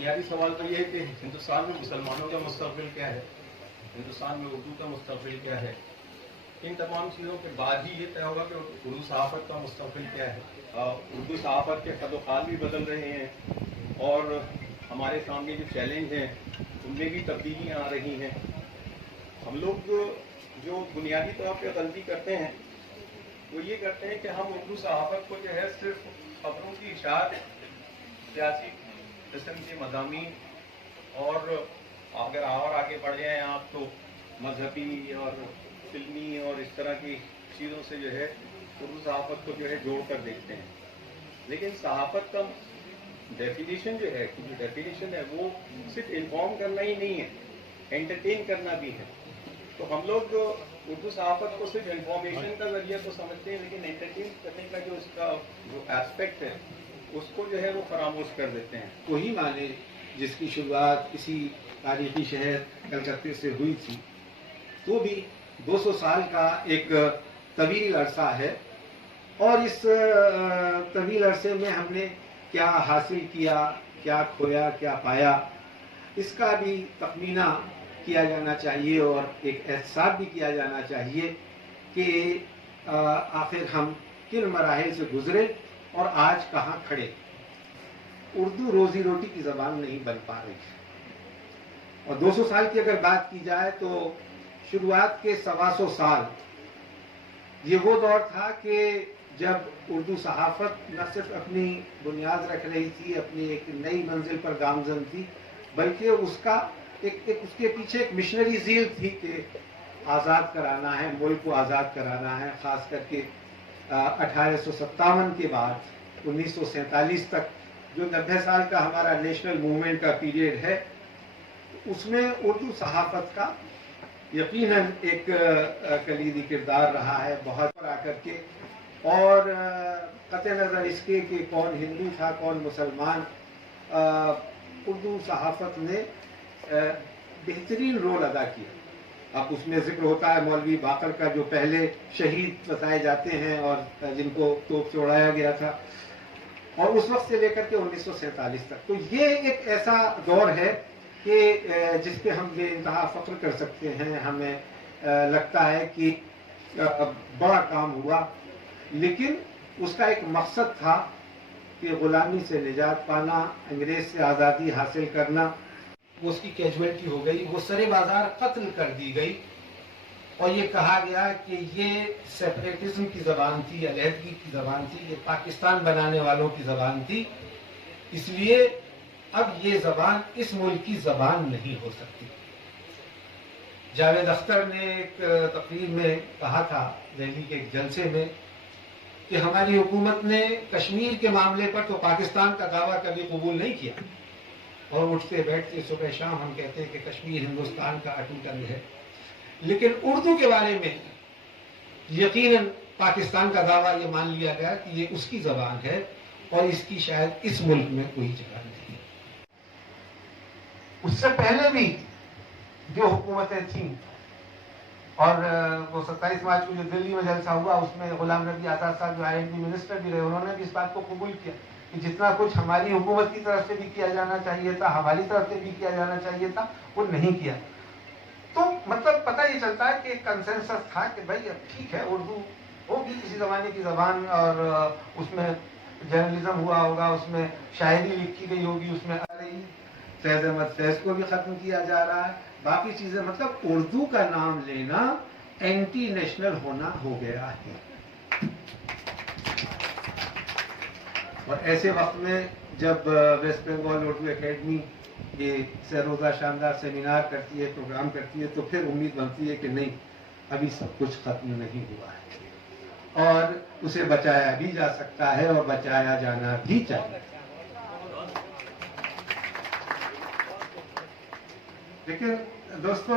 بنیادی سوال تو یہ ہے کہ ہندوستان میں مسلمانوں کا مستقبل کیا ہے، ہندوستان میں اردو کا مستقبل کیا ہے. ان تمام چیزوں کے بعد ہی یہ طے ہوگا کہ اردو صحافت کا مستقبل کیا ہے. اردو صحافت کے خد و خال بھی بدل رہے ہیں اور ہمارے سامنے جو چیلنج ہیں ان میں بھی تبدیلیاں آ رہی ہیں. ہم لوگ جو بنیادی طور پہ غلطی کرتے ہیں وہ یہ کرتے ہیں کہ ہم اردو صحافت کو جو ہے صرف خبروں کی اشاعت، سیاسی قسم کے مضامین اور اگر اور آگے بڑھ جائیں آپ تو مذہبی اور فلمی اور اس طرح کی چیزوں سے جو ہے اردو صحافت کو جو ہے جوڑ کر دیکھتے ہیں. لیکن صحافت کا ڈیفینیشن جو ہے وہ صرف انفارم کرنا ہی نہیں ہے، انٹرٹین کرنا بھی ہے. تو ہم لوگ اردو صحافت کو صرف انفارمیشن کا ذریعہ تو سمجھتے ہیں، لیکن انٹرٹین کرنے کا جو اس کا جو ایسپیکٹ ہے اس کو جو ہے وہ فراموش کر دیتے ہیں. کوہی مانے جس کی شروعات کسی تاریخی شہر کلکتے سے ہوئی تھی، تو بھی 200 سال کا ایک طویل عرصہ ہے، اور اس طویل عرصے میں ہم نے کیا حاصل کیا، کیا کھویا، کیا پایا، اس کا بھی تخمینہ کیا جانا چاہیے اور ایک احساس بھی کیا جانا چاہیے کہ آخر ہم کن مراحل سے گزرے اور آج کہاں کھڑے. اردو روزی روٹی کی زبان نہیں بن پا رہی ہے، اور 200 سال کی اگر بات کی جائے تو شروعات کے 125 سال یہ وہ دور تھا کہ جب اردو صحافت نہ صرف اپنی بنیاد رکھ رہی تھی، اپنی ایک نئی منزل پر گامزن تھی، بلکہ اس کے پیچھے ایک مشنری زیل تھی کہ آزاد کرانا ہے، ملک کو آزاد کرانا ہے. خاص کر کے 1857 کے بعد 1947 تک جو 90 سال کا ہمارا نیشنل موومنٹ کا پیریڈ ہے، اس میں اردو صحافت کا یقیناً ایک کلیدی کردار رہا ہے بہت پر آ کر کے. اور قطع نظر اس کے کہ کون ہندو تھا کون مسلمان، اردو صحافت نے بہترین رول ادا کیا. اب اس میں ذکر ہوتا ہے مولوی باقر کا جو پہلے شہید بتائے جاتے ہیں اور جن کو توپ سے اڑایا گیا تھا، اور اس وقت سے لے کر کے 1947 تک. تو یہ ایک ایسا دور ہے کہ جس پہ ہم بے انتہا فخر کر سکتے ہیں. ہمیں لگتا ہے کہ بڑا کام ہوا، لیکن اس کا ایک مقصد تھا کہ غلامی سے نجات پانا، انگریز سے آزادی حاصل کرنا. وہ اس کی کیجویلٹی ہو گئی، وہ سرے بازار قتل کر دی گئی، اور یہ کہا گیا کہ یہ سیپریٹزم کی زبان تھی، علیحدگی کی زبان تھی، یہ پاکستان بنانے والوں کی زبان تھی، اس لیے اب یہ زبان اس ملک کی زبان نہیں ہو سکتی. جاوید اختر نے ایک تقریر میں کہا تھا دہلی کے ایک جلسے میں کہ ہماری حکومت نے کشمیر کے معاملے پر تو پاکستان کا دعویٰ کبھی قبول نہیں کیا، اور اٹھتے بیٹھتے صبح شام ہم کہتے ہیں کہ کشمیر ہندوستان کا اٹوٹ انگ ہے، لیکن اردو کے بارے میں یقیناً پاکستان کا دعویٰ یہ مان لیا گیا کہ یہ اس کی زبان ہے اور اس کی شاید اس ملک میں کوئی جگہ نہیں. اس سے پہلے بھی جو حکومتیں تھیں، اور وہ 27 مارچ کو جو دلی میں جلسہ ہوا اس میں غلام نبی آزاد صاحب جو IND منسٹر بھی رہے، انہوں نے بھی اس بات کو قبول کیا کہ جتنا کچھ ہماری حکومت کی طرف سے بھی کیا جانا چاہیے تھا، ہماری طرف سے بھی کیا جانا چاہیے تھا، وہ نہیں کیا. تو مطلب پتہ یہ چلتا ہے کہ ایک کنسنسس تھا کہ بھائی اب ٹھیک ہے، اردو ہوگی کسی زمانے کی زبان، اور اس میں جرنلزم ہوا ہوگا، اس میں شاعری لکھی گئی ہوگی، اس میں فیض احمد فیض کو بھی ختم کیا جا رہا ہے، باقی چیزیں. مطلب اردو کا نام لینا اینٹی نیشنل ہونا ہو گیا ہے. اور ایسے وقت میں جب ویسٹ بنگال اردو اکیڈمی یہ سروزہ شاندار سیمینار کرتی ہے، پروگرام کرتی ہے، تو پھر امید بنتی ہے کہ نہیں، ابھی سب کچھ ختم نہیں ہوا ہے اور اسے بچایا بھی جا سکتا ہے اور بچایا جانا بھی چاہیے. لیکن دوستو،